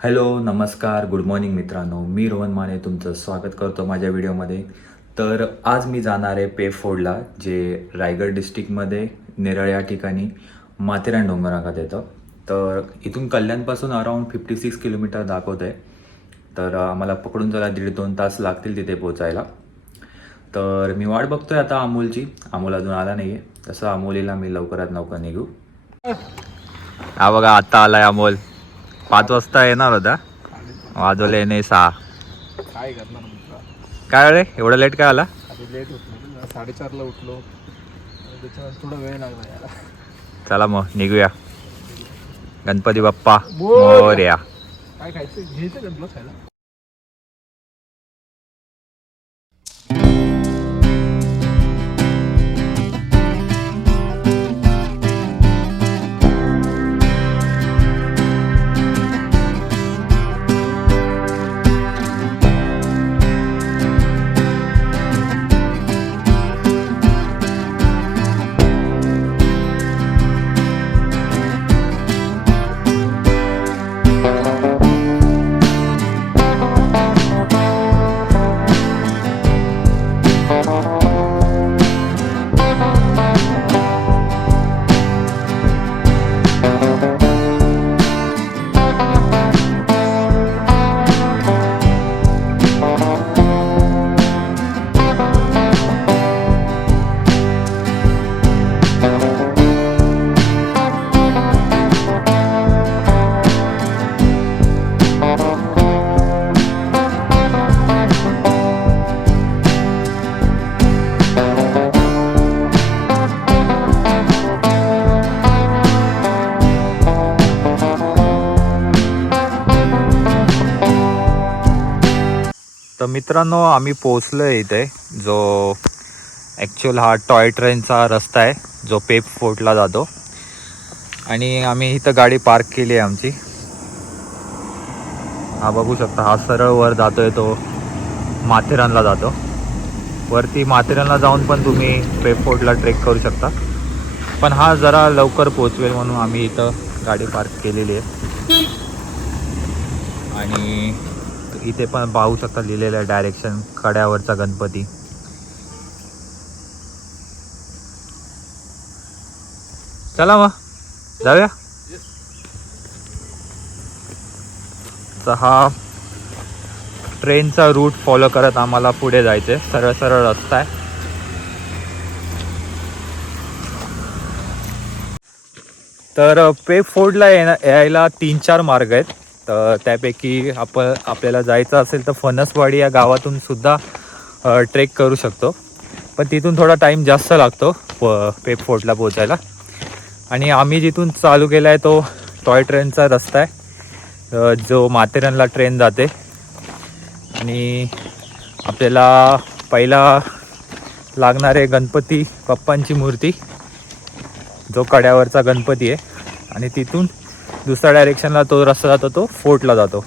Hello नमस्कार good morning मित्रांनो. मी रोहन माने तुमचं स्वागत करतो माझ्या व्हिडिओमध्ये. तर आज मी जाणार आहे पेफोडला जे रायगड डिस्ट्रिक्टमध्ये नेरळ या ठिकाणी माथेरान डोंगरनाकात येतं. तर इथून कल्याणपासून अराऊंड फिफ्टी सिक्स किलोमीटर दाखवत आहे. तर आम्हाला पकडून जरा दीड दोन तास लागतील तिथे पोचायला तर मी वाट बघतो आहे आता अमोलची. अमोल अजून आला नाही आहे तसं अमोलीला मी लवकरात लवकर निघू. हा बघा आत्ता आला आहे अमोल. पाच वाजता येणार होता. वाजवले नाही सहा. काय करणार काय रे? एवढं लेट काय आला? लेट उठलो साडेचारला उठलो. थोडा वेळ लागला चला मग निघूया. गणपती बाप्पा. मोरया. काय खायचं? घ्यायचं तुला खायला. मित्रांनो आम्ही पोचलो आहे इथे. जो ॲक्च्युअल हा टॉय ट्रेनचा रस्ता आहे जो पेप फोर्टला जातो. आणि आम्ही इथं गाडी पार्क केली आहे आमची. हा बघू शकता हा सरळ वर जातो आहे तो माथेरानला जातो. वरती माथेरानला जाऊन पण तुम्ही पेप फोर्टला ट्रेक करू शकता. पण हा जरा लवकर पोचवेल म्हणून आम्ही इथं गाडी पार्क केलेली आहे. आणि इथे पण पाहू शकता लिहिलेलं आहे डायरेक्शन कड्यावरचा गणपती. चला मग जाऊया. तर हा ट्रेनचा रूट फॉलो करत आम्हाला पुढे जायचे सरळ सरळ रस्ता आहे. तर पे फोर्डला येणं यायला तीन चार मार्ग आहेत. तर त्यापैकी आपण आपल्याला जायचं असेल तर फणसवाडी या गावातून सुद्धा ट्रेक करू शकतो. पण तिथून थोडा टाईम जास्त लागतो प पेप फोर्टला पोचायला आणि आम्ही जिथून चालू केला आहे तो टॉय ट्रेनचा रस्ता आहे. जो माथेरानला ट्रेन जाते. आणि आपल्याला पहिला लागणारे गणपती बाप्पांची मूर्ती जो कड्यावरचा गणपती आहे. आणि तिथून दुसऱ्या डायरेक्शनला तो रस्ता जातो तो फोर्टला जातो.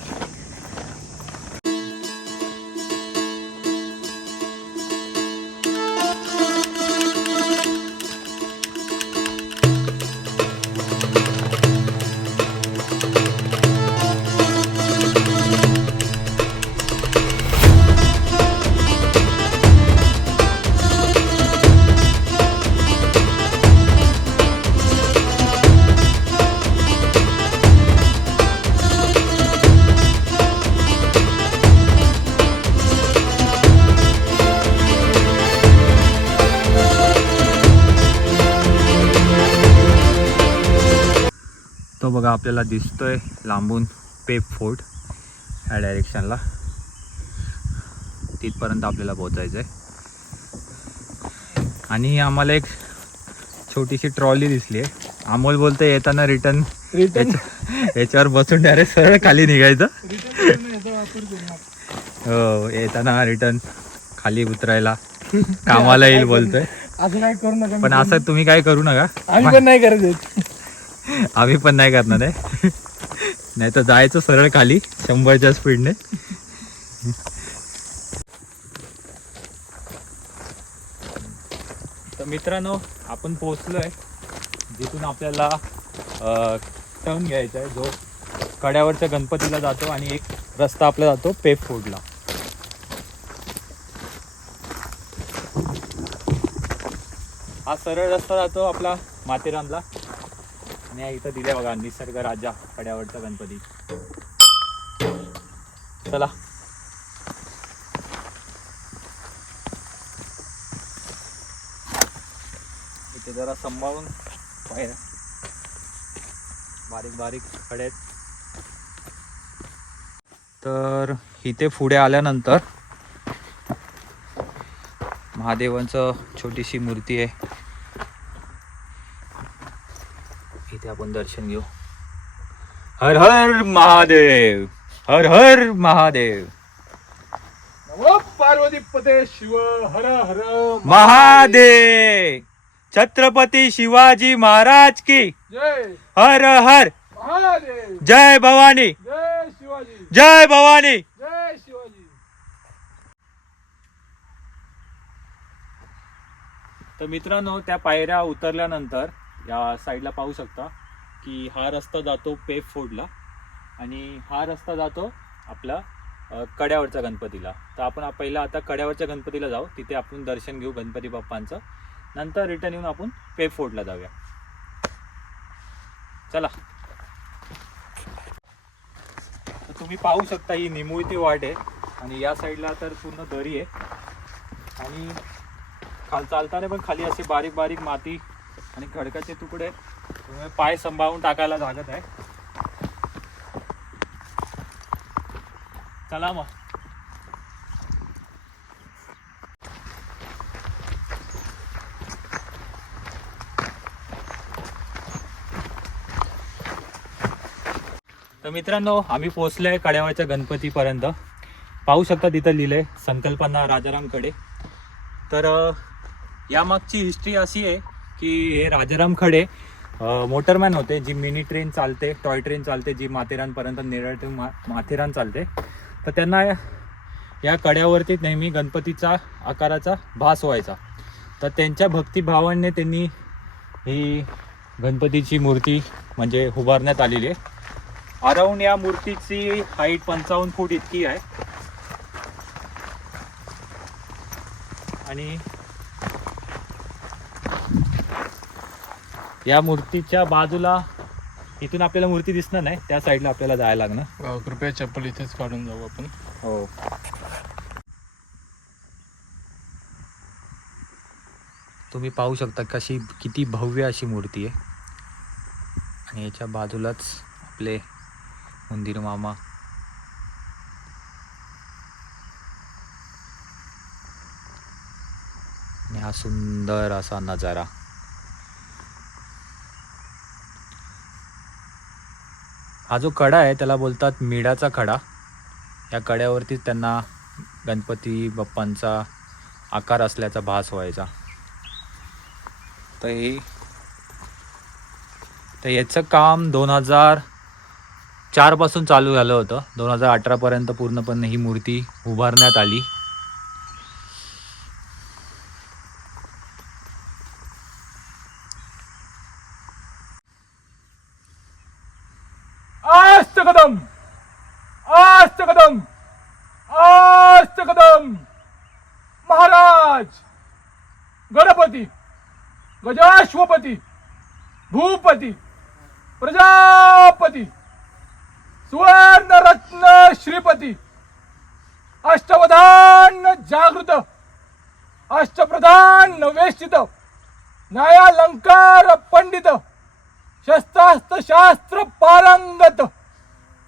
आपल्याला दिसतोय लांबून पेप फोर्ट ह्या डायरेक्शनला तिथपर्यंत आपल्याला पोचायचं आहे आणि आम्हाला एक छोटीशी ट्रॉली दिसली आहे अमोल बोलतो येताना रिटर्न रिटर्न याच्यावर बसून डायरेक्ट सरळ खाली निघायचं. हो येताना रिटर्न खाली उतरायला कामाला येईल बोलतोय. असं काय करू नका. पण असं तुम्ही काय करू नका. आम्ही पण नाही करत. आम्ही पण नाही करणार आहे. नाही तर जायचं सरळ खाली शंभरच्या स्पीडने. तर मित्रांनो आपण पोहोचलोय. जिथून आपल्याला टर्न घ्यायचा आहे जो कड्यावरच्या गणपतीला जातो आणि एक रस्ता आपला जातो पेप फोडला हा सरळ रस्ता जातो आपला माथेरानला. आणि इथं दिले बघा निसर्ग राजा कड्यावरचा गणपती. चला. इथे जरा सांभाळून पाहिजे बारीक बारीक खडे आहेत. तर इथे पुढे आल्यानंतर महादेवांचं छोटीशी मूर्ती आहे. इथे आपण दर्शन घेऊ. हर हर महादेव हर हर महादेव. पार्वती पते शिव हर हर महादेव. छत्रपती शिवाजी महाराज की. जय. हर हर. महादेव. जय भवानी. जय शिवाजी. जय भवानी. जय शिवाजी. तर मित्रांनो त्या पायऱ्या उतरल्यानंतर या साईडला पाहू शकता. की हा रस्ता जातो पेप फोडला आणि हा रस्ता जातो आपला कड्यावरच्या गणपतीला. तर आपण पहिला आता कड्यावरच्या गणपतीला जाऊ. तिथे आपण दर्शन घेऊ गणपती बाप्पांचं. नंतर रिटर्न येऊन आपण पेप फोडला जाऊया. चला. तर तुम्ही पाहू शकता ही निमुळती वाट आहे आणि या साईडला तर पूर्ण दरी आहे. आणि खाल चालताना पण खाली असे बारीक बारीक माती आणि खडकाचे तुकडे. आहेत. त्यामुळे पाय सांभाळून टाकायला लागत आहे. चला मग. तर मित्रांनो आम्ही पोचलो आहे कड्यावाच्या गणपतीपर्यंत. पाहू शकता तिथं लिहिलंय संकल्पना राजारामकडे. तर यामागची हिस्ट्री अशी आहे की हे राजाराम खडे मोटरमॅन होते जी मिनी ट्रेन चालते टॉय ट्रेन चालते जी माथेरानपर्यंत नेरळ ते मा माथेरान चालते. तर त्यांना या कड्यावरती नेहमी गणपतीचा आकाराचा भास व्हायचा. तर त्यांच्या भक्तिभावाने त्यांनी ही गणपतीची मूर्ती म्हणजे उभारण्यात आलेली आहे. अराऊंड या मूर्तीची हाईट पंचावन्न फूट इतकी आहे. आणि या मूर्तीच्या बाजूला इथून आपल्याला मूर्ती दिसणार नाही त्या साईडला आपल्याला जायला लागणार. कृपया चप्पल इथेच काढून जाऊ आपण. हो. तुम्ही पाहू शकता कशी किती भव्य अशी मूर्ती आहे. आणि याच्या बाजूलाच आपले मंदिर मामा. आणि हा सुंदर असा नजारा. हा जो कडा आहे त्याला बोलतात मिडाचा खडा या कड्यावरती त्यांना गणपती बाप्पांचा आकार असल्याचा भास व्हायचा. तर हे तर याचं काम दोन हजार चारपासून चालू झालं होतं. दोन हजार अठरापर्यंत पूर्णपणे ही मूर्ती उभारण्यात आली. रत्न श्रीपती. अष्टवधान जागृत. अष्टप्रधान वेष्टित न्यायालंकार पंडित. शस्त्रास्त्र शास्त्र पारंगत.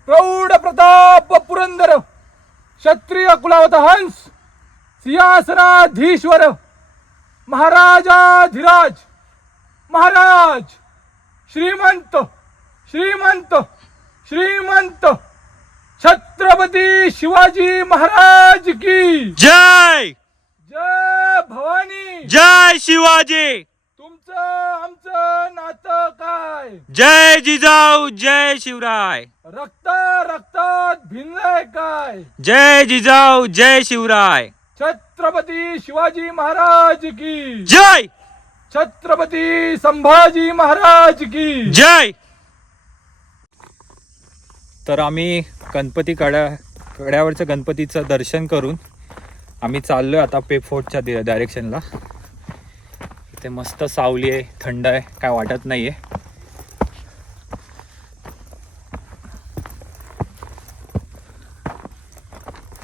प्रौढ प्रताप पुरंदर. क्षत्रिय कुलावत हंस. सिंहासनाधीश्वर. महाराजाधिराज महाराज श्रीमंत श्रीमंत श्रीमंत. छत्रपती शिवाजी महाराज की। जय। जय भवानी। जय शिवाजी। तुमचं आमचं नातं काय? जय जिजाऊ जय शिवराय। रक्त रक्तात भिनलंय काय? जय जिजाऊ जय शिवराय। छत्रपती शिवाजी महाराज की। जय। छत्रपती संभाजी महाराज की। जय। तर आम्ही गणपती कड्या कड्यावरच्या गणपतीचं दर्शन करून आम्ही चाललो आहे आता पेफोर्टच्या दि डायरेक्शनला इथे मस्त सावली आहे थंड आहे काय वाटत नाही आहे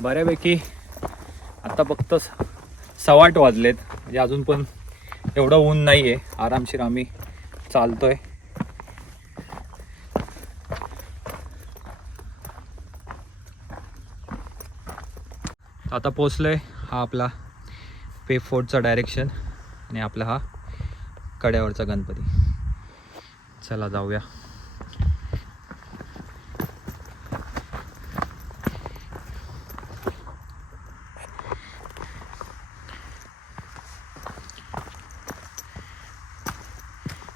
बऱ्यापैकी आता फक्त स- वाजलेत. म्हणजे अजून पण एवढं ऊन नाही आहे आरामशीर आम्ही चालतो आहे आता पोचलोय हा आपला पे फोर्टचा डायरेक्शन आणि आपला हा कड्यावरचा गणपती. चला जाऊया.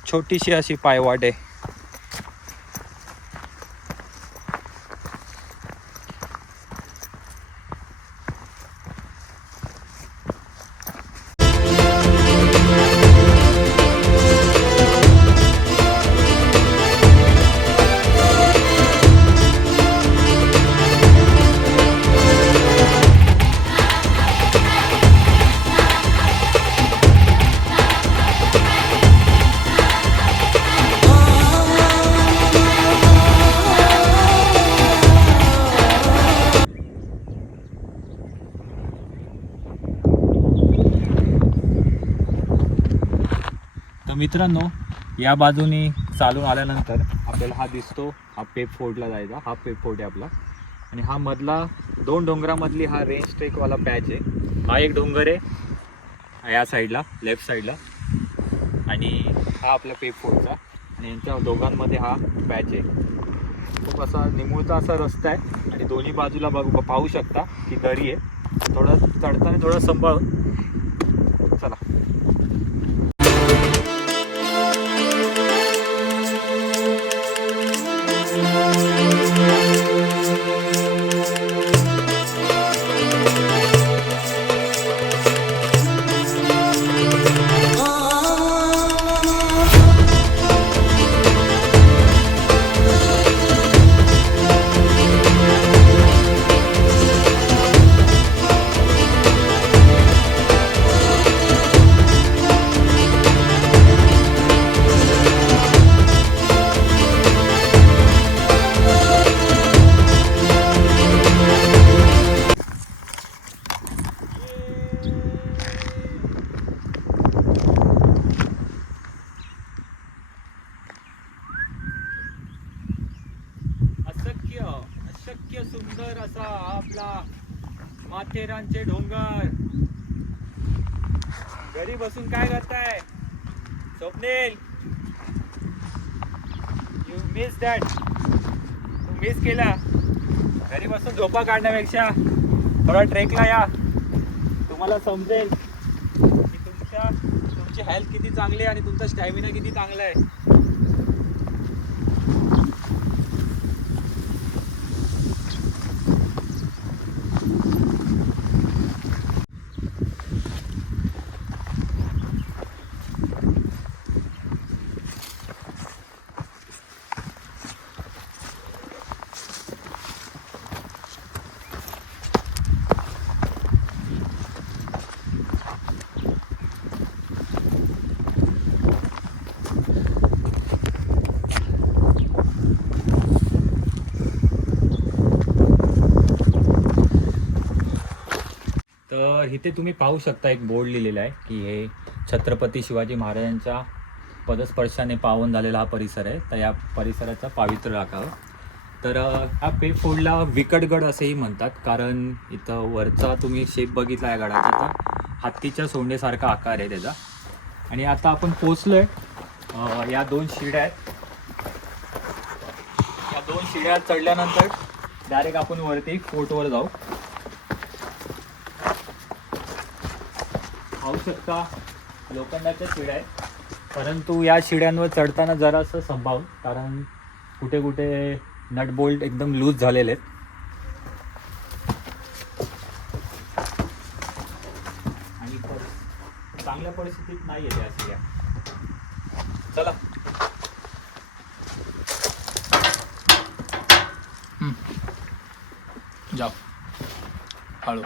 छोटीशी अशी पायवाट आहे. मित्रांनो या बाजूनी चालून आल्यानंतर आपल्याला हा दिसतो हा पेप फोर्टला जायचा. हा पेप फोर्ट आहे आपला. आणि हा मधला दोन डोंगरामधली हा रेंज ट्रेकवाला पॅच आहे. हा एक डोंगर आहे या साईडला लेफ्ट साईडला आणि हा आपला पेप फोर्टचा आणि यांच्या दोघांमध्ये हा पॅच आहे. खूप असा निमुळता असा रस्ता आहे. आणि दोन्ही बाजूला बघू पाहू शकता की दरी आहे. थोडं चढताना थोडं सांभाळून काढण्यापेक्षा थोडा ट्रेकला या. तुम्हाला समजेल की तुमच्या तुमची हेल्थ किती चांगली आहे आणि तुमचा स्टॅमिना किती चांगला आहे तर इथे तुम्ही पाहू शकता एक बोर्ड लिहिलेला आहे की हे छत्रपती शिवाजी महाराजांच्या पदस्पर्शाने पावन झालेला हा परिसर आहे. तर या परिसराचा पावित्र्य राखावं. तर हा पेफोडला विकटगड असेही म्हणतात. कारण इथं वरचा तुम्ही शेप बघितला आहे गडाचा तर हत्तीच्या सोंडेसारखा आकार आहे त्याचा. आणि आता आपण पोचलो आहे या दोन शिड्या आहेत. या दोन शिड्या चढल्यानंतर डायरेक्ट आपण वरती फोर्टवर जाऊ. पाहू शकता. लोखंडाच्या शिड्या आहेत. परंतु या शिड्यांवर चढताना जरासं संभावून कारण कुठे कुठे नट बोल्ट एकदम लूज झालेले आहेत. आणि चांगल्या परिस्थितीत नाही आहे या शिड्या चला हळू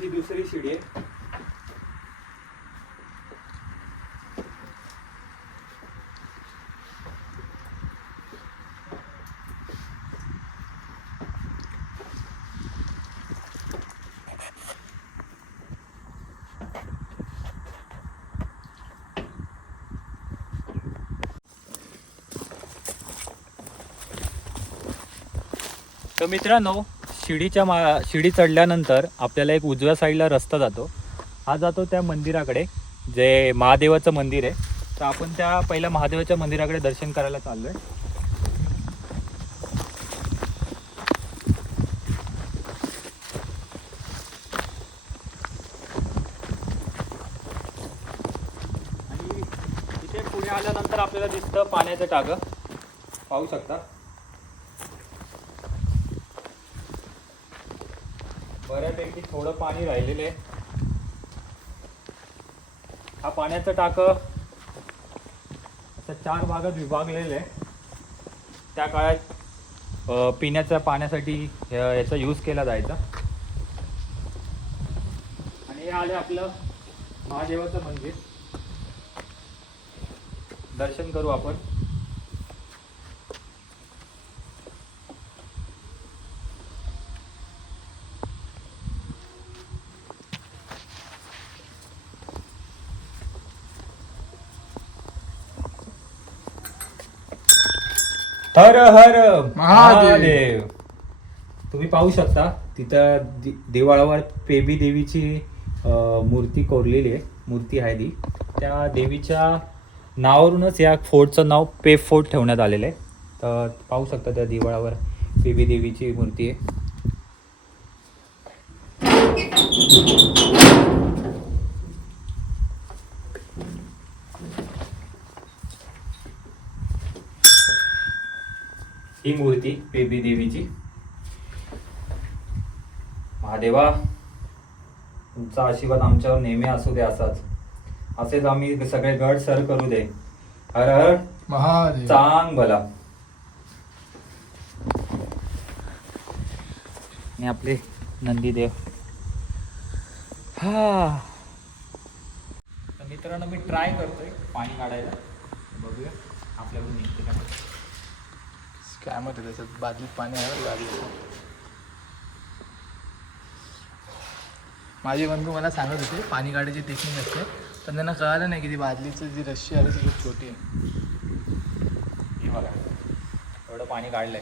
ही दुसरी शिडी आहे तर मित्रांनो शिडीच्या मा शिडी चढल्यानंतर आपल्याला एक उजव्या साईडला रस्ता जातो. हा जातो त्या मंदिराकडे जे महादेवाचं मंदिर आहे. तर आपण त्या पहिल्या महादेवाच्या मंदिराकडे दर्शन करायला चाललोय. आणि इथे पुढे आल्यानंतर आपल्याला दिसतं पाण्याचं टाकं. पाहू शकता. बऱ्यापैकी थोडं पाणी राहिलेलं आहे. हा पाण्याचं टाक असं चार भागात विभागलेलं आहे. त्या काळात पिण्याच्या पाण्यासाठी याचा यूज केला जायचा. आणि हे आले आपलं महादेवाचं मंदिर. दर्शन करू आपण. हर हर महादेव. तुम्ही पाहू शकता तिथं दि- देवाळावर पेबी देवीची अ, मूर्ती कोरलेली आहे. मूर्ती आहे ती. त्या देवीच्या नावावरूनच या फोर्टचं नाव पे फोर्ट ठेवण्यात आलेलं आहे. तर पाहू शकता त्या देवाळावर पेबी देवीची मूर्ती आहे. ही मूर्ती बेबी देवीची. महादेवा तुमचा आशीर्वाद आमच्यावर नेहमी असू दे असाच. असेच आम्ही सगळे गड सर करू दे. हर हर महादेव. चांग भला आणि आपले नंदीदेव. हा. तर मित्रांनो मी ट्राय करतोय पाणी काढायला. बघूया आपल्याकडून निघते का? काय म्हणते त्याच्यात? बादलीत पाणी आहे ना? बादलीत माझे बंधू मला सांगत होते पाणी काढायची टेक्निक असते पण त्यांना कळालं नाही की ती बादलीची जी रश्शी आली ती खूप छोटी आहे. हे बघा. एवढं पाणी काढलंय.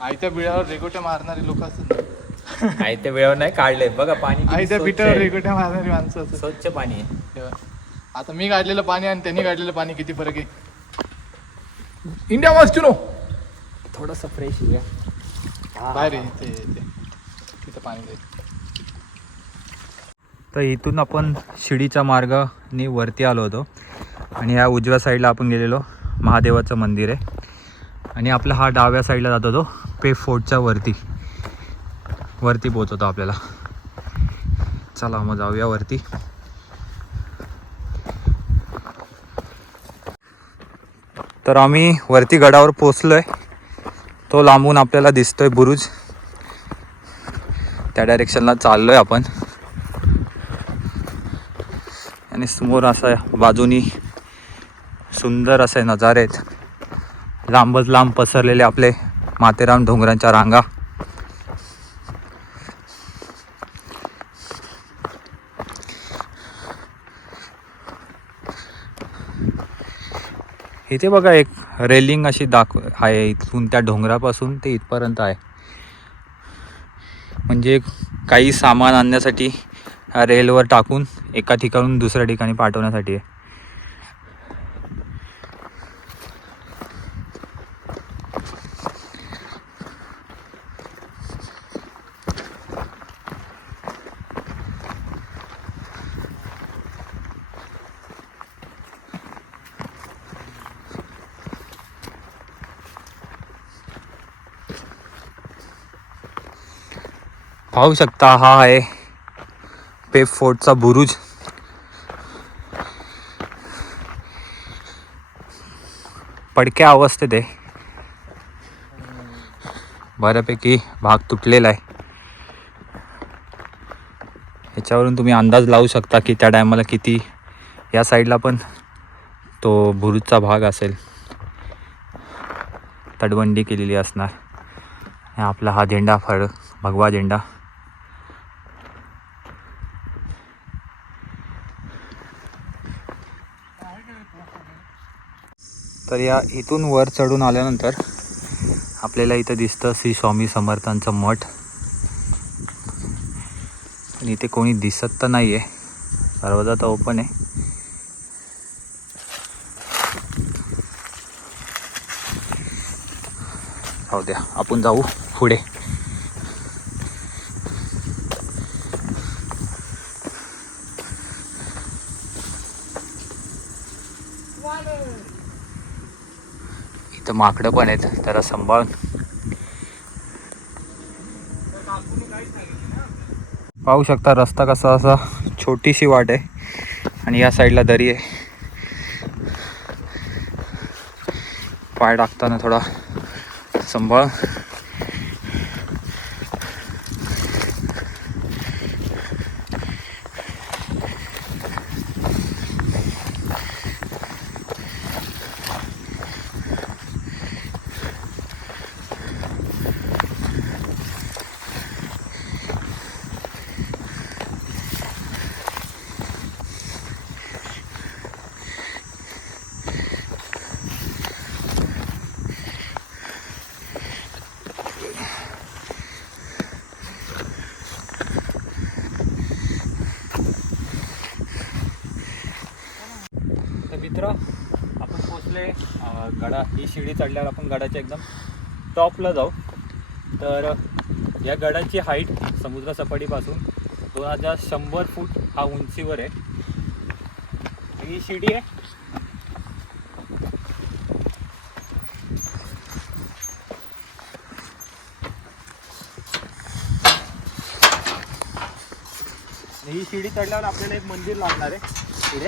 आयत्या बिळावर रेगोट्या मारणारी लोक असतात ना. आहे ते वेळ नाही काढलंय. बघा पाणी आयत्या पिठावर आहे. रेगोट्या मारणारी माणसं असतात. स्वच्छ पाणी आहे. आता मी काढलेलं पाणी आणि त्यांनी काढलेलं पाणी किती फरक आहे? इंडिया मस्ट नो थोडस फ्रेश बाहेर आहे ते तिथं पाणी जाईल तर इथून आपण शिडीच्या मार्गाने वरती आलो होतो. आणि या उजव्या साईडला आपण गेलेलो. महादेवाचं मंदिर आहे. आणि आपला हा डाव्या साईडला जातो तो पे फोर्टच्या वरती. वरती पोहोचवतो आपल्याला. चला मग जाऊया वरती. तर आम्ही वरती गडावर पोचलोय तो लांबून आपल्याला दिसतोय बुरुज. त्या डायरेक्शनला चाललोय आपण. आणि समोर असं बाजूनी सुंदर असे नजारे आहेत. लांबच लांब पसरलेले आपले माथेरान डोंगरांच्या रांगा. इथे बघा एक रेलिंग अशी दाख आहे इथून त्या डोंगरापासून ते इथपर्यंत आहे. म्हणजे काही सामान आणण्यासाठी रेलवर टाकून एका ठिकाणून दुसऱ्या ठिकाणी पाठवण्यासाठी आहे. पाहू शकता हा आहे पेप फोर्टचा बुरुज. पडक्या अवस्थेत आहे. बऱ्यापैकी भाग तुटलेला आहे. याच्यावरून तुम्ही अंदाज लावू शकता की त्या टायमाला किती या साईडला पण तो बुरुजचा भाग असेल. तटबंदी केलेली असणार. आणि आपला हा झेंडा फळ भगवा झेंडा. तर या इथून वर चढून आल्यानंतर आपल्याला इथं दिसतं श्री स्वामी समर्थांचं मठ. आणि इथे कोणी दिसत तर नाही आहे दरवाजा तर ओपन आहे. जाऊ द्या आपण जाऊ पुढे. माकडं पण आहेत. त्याला सांभाळून पाहू शकता रस्ता कसा असा छोटीशी वाट आहे आणि या साईडला दरी आहे. पाय टाकताना थोडा सांभाळ तर मित्र आपण पोचले गडा ही शिडी चढल्यावर आपण गडाच्या एकदम टॉपला जाऊ. तर या गडाची हाईट समुद्रसपाटीपासून दोन हजार शंभर फूट हा उंचीवर आहे. ही शिडी आहे. ही शिडी चढल्यावर आपल्याला एक मंदिर लागणार आहे. पुढे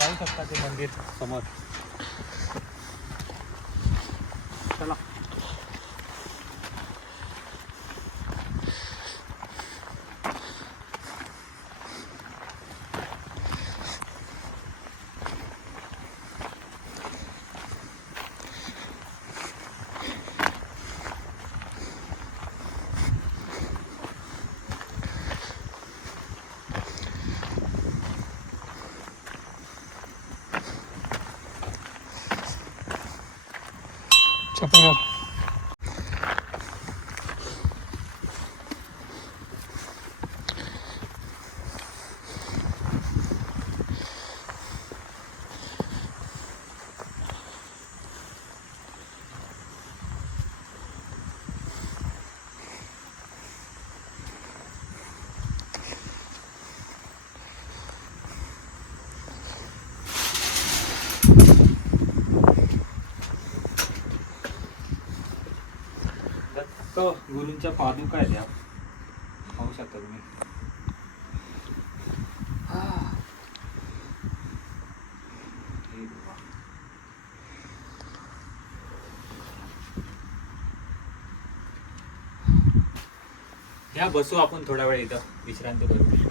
पाहू शकता ते मंदिर समोर. गुरूंच्या पादुका आहेत या. पाहू शकता तुम्ही. या बसू आपण थोडा वेळ इथं विश्रांती करू.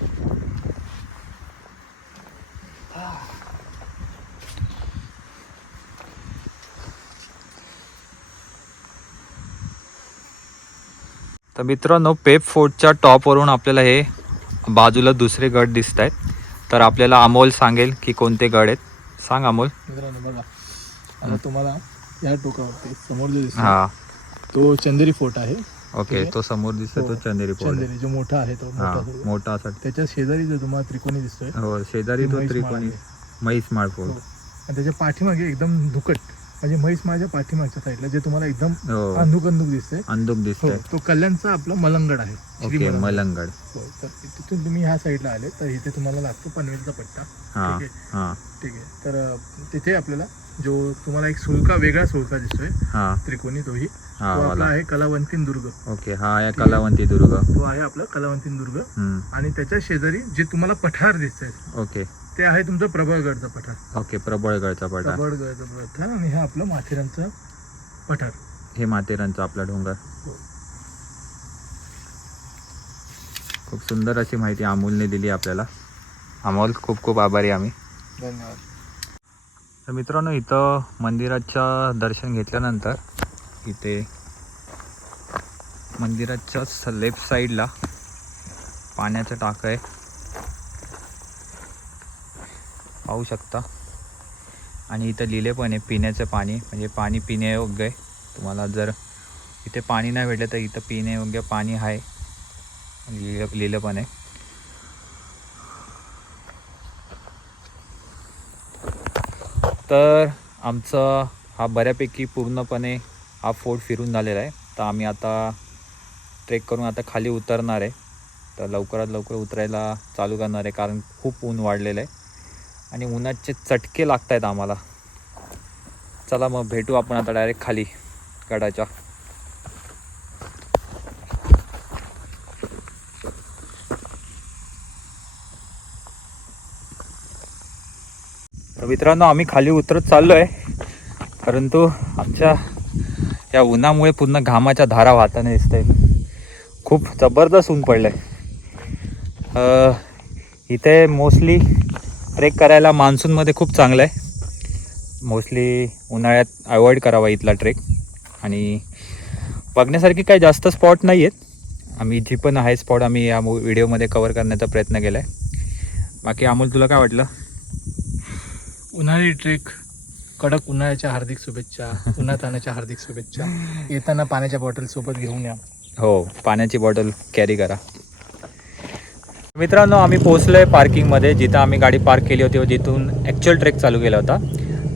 तर मित्रांनो पेप फोर्टच्या टॉपवरून आपल्याला हे बाजूला दुसरे गड दिसत आहेत तर आपल्याला अमोल सांगेल की कोणते गड आहेत. सांग अमोल. मित्रांनो बघा. आता तुम्हाला या टोकावरती समोर जो दिसतो हा. तो चंदेरी फोर्ट आहे. ओके तो समोर दिसतोय तो हो, चंदेरी आहे. चंदेरी जो मोठा आहे तो हा मोठा फोर्ट. मोठा असा. त्याच्या शेजारी जो तुम्हाला त्रिकोणी दिसतोय हो शेजारी ती त्रिकोणी. म्हैसमाळ हो. फोर्ट. आणि त्याच्या पाठीमागे एकदम धुकट. म्हणजे म्हैस माझ्या पाठीमागच्या साईडला जे तुम्हाला एकदम हो. अंधुक अंधुक अंदुक हो दिसतंय तो कल्याणचा आपला मलंगड आहे श्री ओके मलंगड. मलंगड. हो तर तिथून तुम्ही ह्या साईडला आले तर इथे तुम्हाला लागतो पनवेलचा पट्टा. हा ठीक आहे? हा. ठीक आहे. तर अ, तिथे आपल्याला जो तुम्हाला एक सुळका वेगळा सुळका दिसतोय हा. त्रिकोणी तोही. हा तो आपला वाला आहे कलावंतीन दुर्ग. ओके हा कलावंती दुर्ग. तो आहे आपलं कलावंतीन दुर्ग. हम्म, आणि त्याच्या शेजारी जे तुम्हाला पठार दिसतंय. ओके. ते आहे तुमचं प्रबळगडचं पठार. ओके प्रबळगडचा पठार. प्रबळगडचं पठार आणि हे आपलं माथेरानचं पठार. हे माथेरानचा आपला डोंगर. खूप सुंदर अशी माहिती अमोलने दिली आपल्याला. अमोल खूप खूप आभारी आम्ही. धन्यवाद. तर मित्रांनो इथं मंदिराचं दर्शन घेतल्यानंतर इथे मंदिराच्या लेफ्ट साईडला पाण्याचं टाकं आहे. पाहू शकता. आणि इथं लिहिले पण आहे पिण्याचं पाणी म्हणजे पाणी पिण्यायोग्य आहे. तुम्हाला जर इथे पाणी नाही भेटलं तर इथं पिण्यायोग्य पाणी आहे. लिहिलं लिहिलं पण आहे तर आमचा हा बऱ्यापैकी पूर्णपणे हा फोर्ट फिरून झालेला आहे. तर आम्ही आता ट्रेक करून आता खाली उतरणार आहे. तर लवकरात लवकर उतरायला चालू करणार आहे कारण खूप ऊन वाढलेलं आहे. आणि उन्हाचे चटके लागत आहेत आम्हाला. चला मग भेटू आपण आता डायरेक्ट खाली गडाच्या. तर मित्रांनो आम्ही खाली उतरत चाललो आहे परंतु आमच्या या उन्हामुळे पूर्ण घामाच्या धारा वाहताना दिसतंय. खूप जबरदस्त ऊन पडलं आहे इथे मोस्टली ट्रेक करायला मान्सूनमध्ये खूप चांगलं आहे. मोस्टली उन्हाळ्यात अवॉइड करावा इथला ट्रेक. आणि बघण्यासारखी काही जास्त स्पॉट नाही आहेत आम्ही जी पण आहे स्पॉट आम्ही या व्हिडिओमध्ये कवर करण्याचा प्रयत्न केला आहे बाकी अमोल तुला काय वाटलं? उन्हाळी ट्रेक कडक उन्हाळ्याच्या हार्दिक शुभेच्छा आणण्याच्या हार्दिक शुभेच्छा. येताना पाण्याच्या बॉटल सोबत घेऊन या. हो पाण्याची बॉटल कॅरी करा. मित्रांनो आम्ही पोहोचलो आहे पार्किंगमध्ये. जिथं आम्ही गाडी पार्क केली होती व जिथून ॲक्च्युअल ट्रेक चालू केला होता.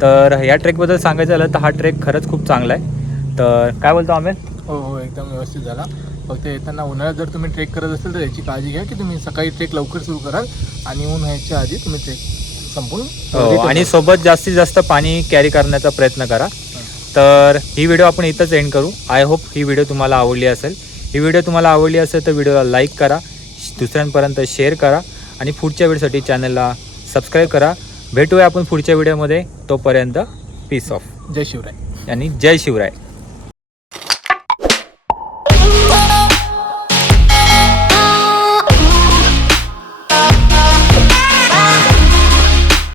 तर या ट्रेकबद्दल सांगायचं झालं तर हा ट्रेक खरंच खूप चांगला आहे. तर काय बोलतो आम्ही हो हो एकदम व्यवस्थित झाला. फक्त येताना उन्हाळ्यात जर तुम्ही ट्रेक करत असेल तर याची काळजी घ्या की तुम्ही सकाळी ट्रेक लवकर सुरू कराल आणि ऊन व्हायच्या आधी तुम्ही ट्रेक संपून हो आणि. सोबत जास्तीत जास्त पाणी कॅरी करण्याचा प्रयत्न करा. तर ही व्हिडिओ आपण इथंच एंड करू. आय होप ही व्हिडिओ तुम्हाला आवडली असेल. ही व्हिडिओ तुम्हाला आवडली असेल तर व्हिडिओला लाईक करा. दुसऱ्यांपर्यंत शेअर करा आणि पुढच्या व्हिडिओसाठी चॅनलला सबस्क्राईब करा. भेटूया आपण पुढच्या व्हिडिओमध्ये तोपर्यंत पीस ऑफ जय शिवराय. आणि जय शिवराय.